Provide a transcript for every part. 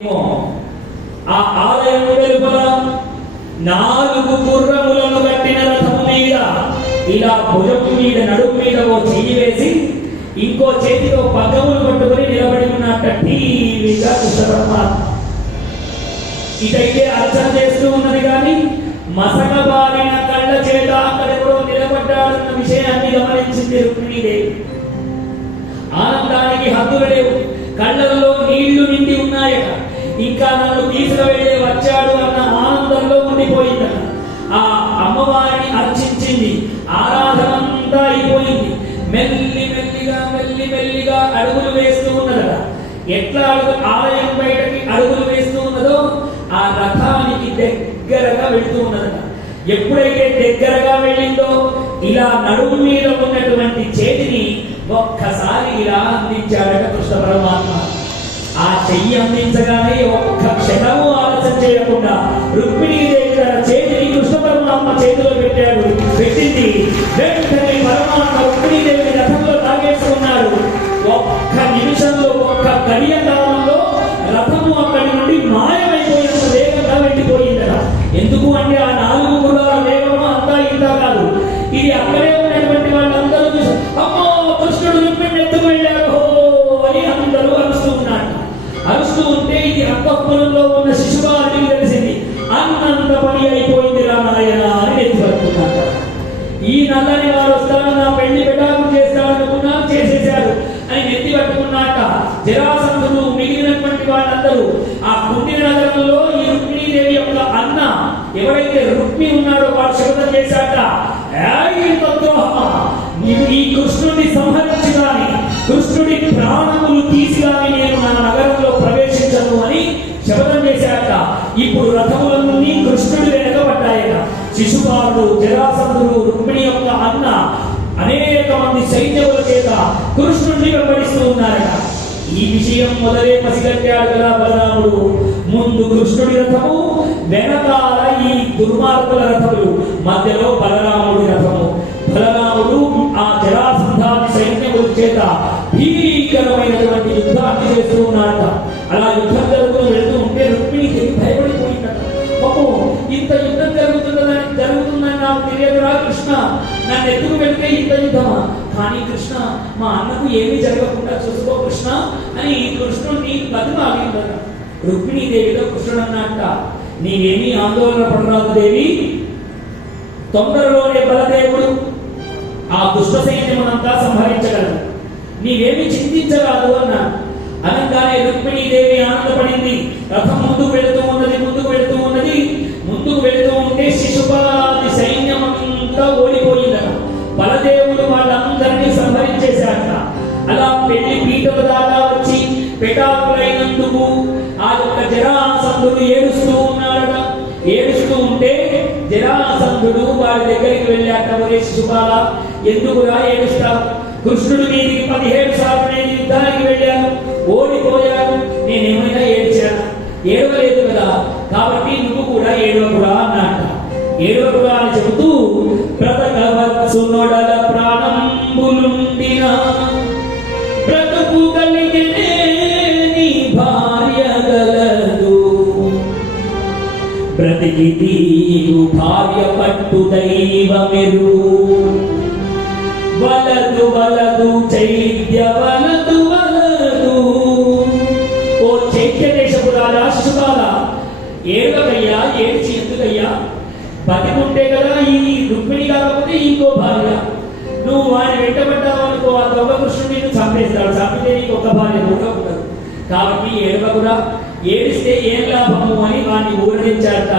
ఆ ఆలయం వెలుపల 4 గుర్రములను కట్టిన రథము మీద ఇలా భుజము మీద నడుము మీద ఓ చెయ్యి వేసి ఇంకో చేతితో పగ్గములు పట్టుకొని నిలబడి ఉన్నట్ట టీవీగా కృష్ణపరమాత్మ. ఇదైతే అర్చన చేస్తూ ఉన్నది కానీ మసకబారిన కళ్ళ చేత అక్కడెక్కడో నిలబడ్డాడన్న విషయాన్ని గమనించింది రుక్మిణీదేవి. ఆనందానికి హద్దులు లేవు. కళ్ళల్లో నీళ్లు నిండి ఉన్నాయట. ఇంకా నన్ను తీసుకువెళ్ళే వచ్చాడు అన్న ఆనందంలో ఉండిపోయిందట. ఆ అమ్మవారిని అర్చించింది. ఆరాధనంతా అయిపోయింది. మెల్లిమెల్లిగా అడుగులు వేస్తూ ఉన్నదట. ఎట్లా ఆలయం బయటకి అడుగులు వేస్తూ ఉన్నదో ఆ రథానికి దగ్గరగా వెళుతూ ఉన్నదట. ఎప్పుడైతే దగ్గరగా వెళ్ళిందో ఇలా నడుము మీద ఉన్నటువంటి చేతిని ఒక్కసారి ఇలా అందించాడట కృష్ణ పరమాత్మ. ఆ చెయ్యి అందించగానే ఒక్క క్షణము ఆలస్యం చేయకుండా రుక్మిణీదేవి తన చేతిని కృష్ణ పరమాత్మ చేతిలో పెట్టింది. వెంటనే పరమాత్మ రుక్మిణీదేవిని రథంలో తాగేసుకున్నాడు. ఒక్క నిమిషంలో ఒక్క గడియ కాలంలో రథము అక్కడి నుండి మాయమైపోయినంత వేగంగా వెళ్ళిపోయిందట. ఎందుకు అంటే ఆ 4 గుర్రాల వేగము అంతా ఇంత కాదు. ఇది అక్కడే ఉన్నటువంటి వాళ్ళందరూ చూసి అమ్మో కృష్ణుడు రుక్మిణిని ఎత్తుకు వెళ్ళాడు అని అందరూ అరుస్తూ ఉన్నారు. అరుస్తూ ఉంటే ఇది అంతఃపురంలో ఉన్న శిశుపాలుడికి తెలిసింది. అన్నంత పని అయిపోయింది రామాయణ అని ఎత్తి పట్టుకున్నాడు. ఈ నల్లని వారు వస్తాను నా పెళ్లి పెటాకు చేస్తాడనుకున్నా చేసేశారు అని ఎత్తి పట్టుకున్నాక జరాసంధుడు మిగిలినటువంటి వాళ్ళందరూ ఆ కుండిన నగరంలో ఈ రుక్మిణీదేవి యొక్క అన్న ఎవరైతే రుక్మి ఉన్నాడో వాడు శపథం చేశాక ఈ కృష్ణుడిని సంహరించి కానీ కృష్ణుడి ప్రాణములు తీసి కానీ నేను నా నగరంలో ప్రవేశించను అని శపథం చేశాక ఇప్పుడు రథములన్నీ కృష్ణుడి వెనకబడ్డాయట. శిశుపాలుడు జరాసంధుడు రుక్మిణి యొక్క అన్న అనేక మంది సైన్యముల చేత కృష్ణుడిని వెంబడిస్తూ ఉన్నారట. ఈ విషయం మొదలే పసిగట్టాడు కదా బలరాముడు. ముందు కృష్ణుడి రథము, వెనకాల ఈ దుర్మార్గుల రథములు, మధ్యలో బలరాముడి రథము. బలరాముడు ఆ జరాసంధాన్ని సైన్యముల చేత భీకరమైనటువంటి యుద్ధాన్ని చేస్తూ ఉన్నారట. అలా యుద్ధం వెళ్తూ ఉంటే రుక్మిణికి భయపడిపోయిందట. పాపం ఇంత యుద్ధం జరుగుతుందని నాకు తెలియదురా కృష్ణ, నన్ను ఎత్తుకు వెళ్తే ఇంత యుద్ధమా? కానీ కృష్ణ మా అన్నకు ఏమీ జరగకుండా చూసుకో కృష్ణ అని కృష్ణుడిని బతిమాలిందట. రుక్మిణీదేవితో కృష్ణుడు అన్నట్ట, నీవేమీ ఆందోళన పడరాదు దేవి, తొందరలోనే బలదేవుడు ఆ దుష్ట సైన్యమునంతా సంహరించగలడు, నీవేమి చింతించరాదు అన్నాడు. అనగానే రుక్మిణీదేవి ఆనందపడింది. రథం ముందుకు వెళుతూ ఉంటే శిశుపాలాది సైన్యమంతా ఓడిపోయిందట. బలదేవుడు వాళ్ళందరినీ సంహరించేశాక అలా పెళ్లి పీటల దాకా వచ్చి పెటాకులైనందుకు ఆ యొక్క జరాసంధుడు ఏడుస్తూ ఉన్నాడట. ఏడుస్తూ ఉంటే జరాసంధుడు వారి దగ్గరికి వెళ్ళాక, ఒరే శిశుపాల ఎందుకురా ఏడుస్తావు? కృష్ణుడు మీదికి 17 సార్లు నేను యుద్ధానికి వెళ్ళాను, ఓడిపోయాను, నేనేమైనా ఏడ్చాను? ఏడవలేదు కదా, కాబట్టి నువ్వు కూడా ఏడవకురా అన్నట్ట. ఏడవకురా అని చెబుతూ బ్రతకవచ్చు నొడల ప్రాణంబులుండిన బ్రతుకు కలిగినే నీ భార్య గలదు, బ్రతికి తీరు భార్య పట్టు దైవమెరు, వలదు చైత్య వలదు. ఓ చైత్య దేశపు రాజా శిశుపాల, ఏడవకయ్యా, ఏడ్చి ఎందుకయ్యా? బతికుంటే కదా ఈ రుక్మిణి కాకపోతే ఇంకో భార్య, నువ్వు వాడిని వెంటబడ్డావు అనుకో ఆ దొంగ కృష్ణుడు నిన్ను చంపేస్తాడు, చంపితే నీకు ఒక్క భార్య ఉండకూడదు, కాబట్టి ఏడవకురా, ఏడిస్తే ఏం లాభము అని వాడిని ఊరడించాట.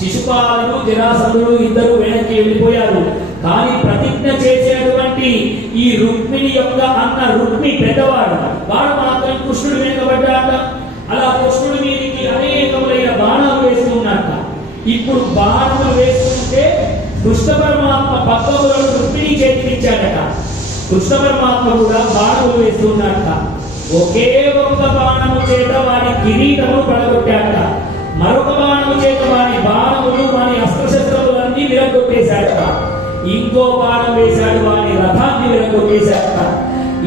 శిశుపాలుడు జరాసంధుడు ఇద్దరు వెనక్కి వెళ్ళిపోయారు. కానీ ప్రతిజ్ఞ చేసేటువంటి ఈ రుక్మిణి యొక్క అన్న రుక్మి పెద్దవాడు, వాడు మాత్రం కృష్ణుడు వెనుకబడ్డాట. అలా కృష్ణుడి మీదికి అనేకములైన బాణాలు వేస్తూ ఉన్నట్ట. ఇప్పుడు బాణములు వేస్తుంటే కృష్ణ పరమాత్మ పక్కములను రుక్మిణి చేతికిచ్చాడట. కృష్ణ పరమాత్మ కూడా బాణములు వేస్తున్నట్ట. ఒకే ఒక్క బాణము చేత వారి కిరీటము పడగొట్టాట. మరొక బాణము చేత వారి బాణములు వారి అస్త్రశస్త్రములన్నీ విరగొట్టేశాడట. ఇంకో బాణం వేశాడు, వారి రథాన్ని విరగొట్టేశాడట.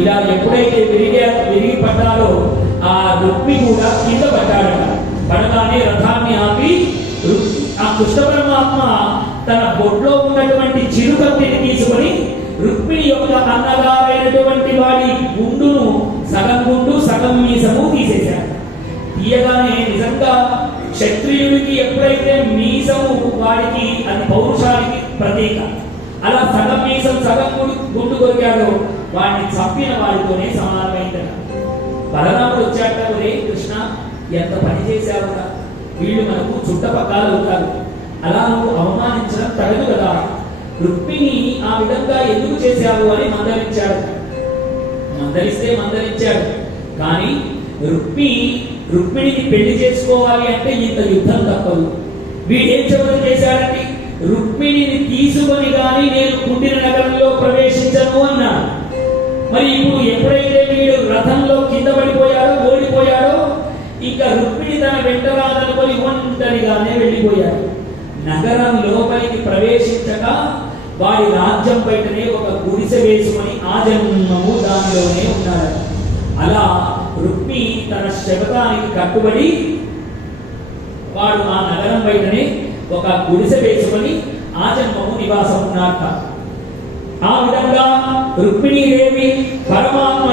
ఇలా ఎప్పుడైతే విరిగి పడ్డారో ఆ రుక్మి కూడా కింద పడ్డాడట. పడగానే రథాన్ని ఆపి ఆ కృష్ణ పరమాత్మ తన బొడ్లో ఉన్నటువంటి చిరుకత్తిని తీసుకొని రుక్మిణి యొక్క అన్నగారైనటువంటి వాడి గుండును సగం గుండు సగం మీసము తీసేశాడు. తీయగానే నిజంగా క్షత్రియుడికి ఎప్పుడైతే మీసము వాడికి అది పౌరుషానికి ప్రతీక, అలా సగం మీసం సగం గుండు కొరికాడో వాడిని చంపిన వాడితోనే సమానమైందట. బలరాముడు వచ్చాట, ఒరే కృష్ణ ఎంత పని చేశావురా, వీళ్ళు మనకు చుట్టపక్కల అవుతారు, అలా నువ్వు అవమానించడం తగదు కదా, రుక్మిణి ఆ విధంగా ఎందుకు చేశావు అని మందలించాడు. కానీ రుక్మిణిని పెళ్లి చేసుకోవాలి అంటే ఇంత యుద్ధం తప్పదు. వీడేం చెప్పడం చేశాడంటే రుక్మిణిని తీసుకొని గాని నేను కుండిన నగరంలో ప్రవేశించను అన్నాడు. మరి ఇప్పుడు ఎప్పుడైతే వీడు రథంలో కింద పడిపోయాడో ఓడిపోయాడో ఇంకా రుక్మిణి తన వెంట రాదనుకొని ఒంటరిగానే వెళ్ళిపోయాడు. నగరం లోపలికి ప్రవేశించక వాడి రాజ్యం బయటనే ఒక గుడిసె వేసుకొని ఆ జన్మము దానిలోనే ఉన్నాడు. అలా రుక్మి తన శపథానికి కట్టుబడి వాడు ఆ నగరం బయటనే ఒక గుడిసె వేసుకొని ఆ జన్మము నివాసం ఉన్నారట. ఆ విధంగా రుక్మిణీదేవి పరమాత్మ